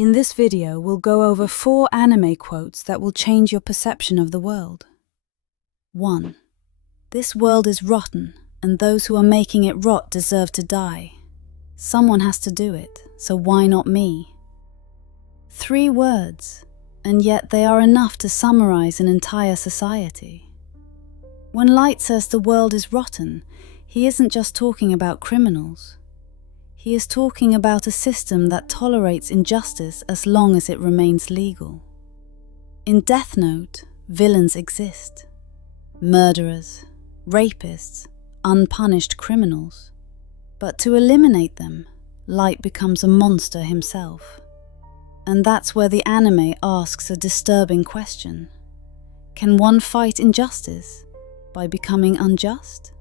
In this video, we'll go over 4 anime quotes that will change your perception of the world. 1. This world is rotten, and those who are making it rot deserve to die. Someone has to do it, so why not me? 3 words, and yet they are enough to summarize an entire society. When Light says the world is rotten, he isn't just talking about criminals. He is talking about a system that tolerates injustice as long as it remains legal. In Death Note, villains exist. Murderers, rapists, unpunished criminals. But to eliminate them, Light becomes a monster himself. And that's where the anime asks a disturbing question. Can one fight injustice by becoming unjust?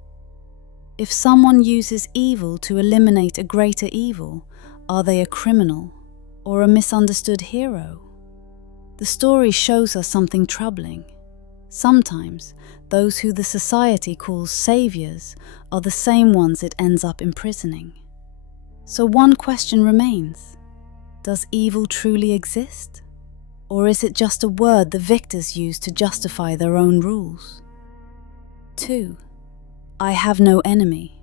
If someone uses evil to eliminate a greater evil, are they a criminal or a misunderstood hero? The story shows us something troubling. Sometimes, those who the society calls saviors are the same ones it ends up imprisoning. So one question remains. Does evil truly exist? Or is it just a word the victors use to justify their own rules? 2. I have no enemy.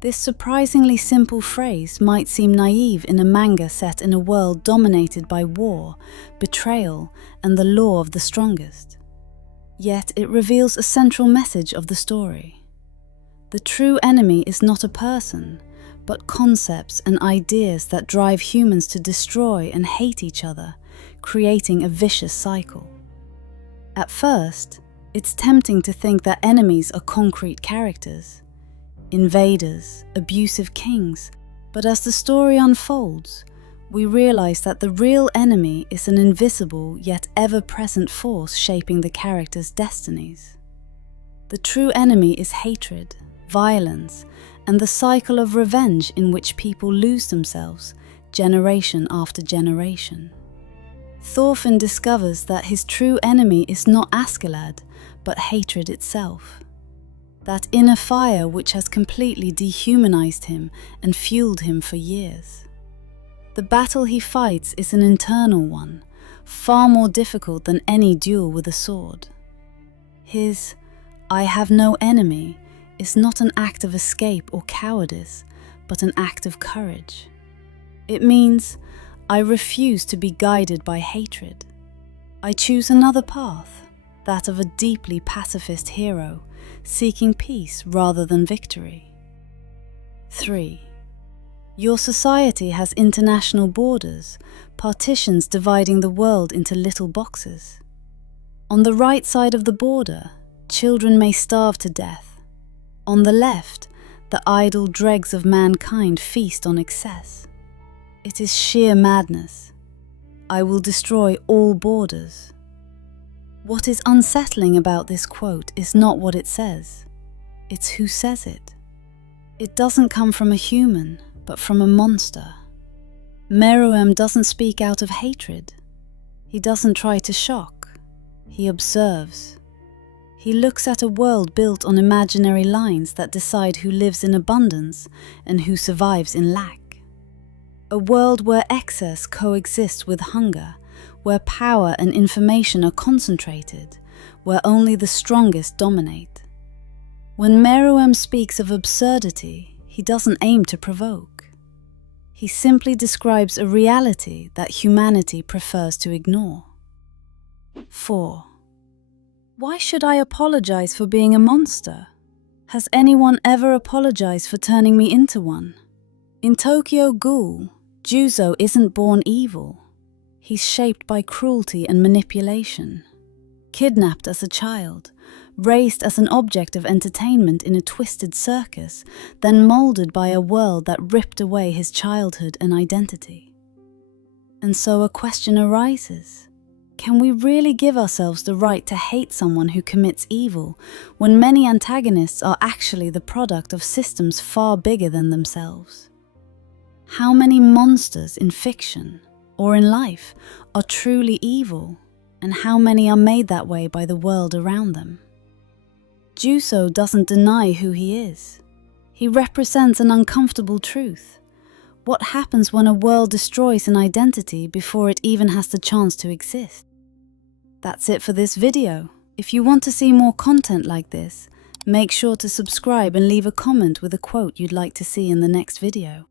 This surprisingly simple phrase might seem naive in a manga set in a world dominated by war, betrayal, and the law of the strongest. Yet it reveals a central message of the story. The true enemy is not a person, but concepts and ideas that drive humans to destroy and hate each other, creating a vicious cycle. At first, it's tempting to think that enemies are concrete characters, invaders, abusive kings, but as the story unfolds, we realize that the real enemy is an invisible yet ever-present force shaping the characters' destinies. The true enemy is hatred, violence, and the cycle of revenge in which people lose themselves generation after generation. Thorfinn discovers that his true enemy is not Askeladd, but hatred itself. That inner fire which has completely dehumanized him and fueled him for years. The battle he fights is an internal one, far more difficult than any duel with a sword. His "I have no enemy" is not an act of escape or cowardice, but an act of courage. It means, I refuse to be guided by hatred. I choose another path, that of a deeply pacifist hero, seeking peace rather than victory. 3. Your society has international borders, partitions dividing the world into little boxes. On the right side of the border, children may starve to death. On the left, the idle dregs of mankind feast on excess. It is sheer madness. I will destroy all borders. What is unsettling about this quote is not what it says. It's who says it. It doesn't come from a human, but from a monster. Meruem doesn't speak out of hatred. He doesn't try to shock. He observes. He looks at a world built on imaginary lines that decide who lives in abundance and who survives in lack. A world where excess coexists with hunger, where power and information are concentrated, where only the strongest dominate. When Meruem speaks of absurdity, he doesn't aim to provoke. He simply describes a reality that humanity prefers to ignore. 4. Why should I apologize for being a monster? Has anyone ever apologized for turning me into one? In Tokyo Ghoul, Juzo isn't born evil. He's shaped by cruelty and manipulation. Kidnapped as a child, raised as an object of entertainment in a twisted circus, then molded by a world that ripped away his childhood and identity. And so a question arises. Can we really give ourselves the right to hate someone who commits evil when many antagonists are actually the product of systems far bigger than themselves? How many monsters in fiction or in life are truly evil, and how many are made that way by the world around them? Juso doesn't deny who he is. He represents an uncomfortable truth. What happens when a world destroys an identity before it even has the chance to exist? That's it for this video. If you want to see more content like this, make sure to subscribe and leave a comment with a quote you'd like to see in the next video.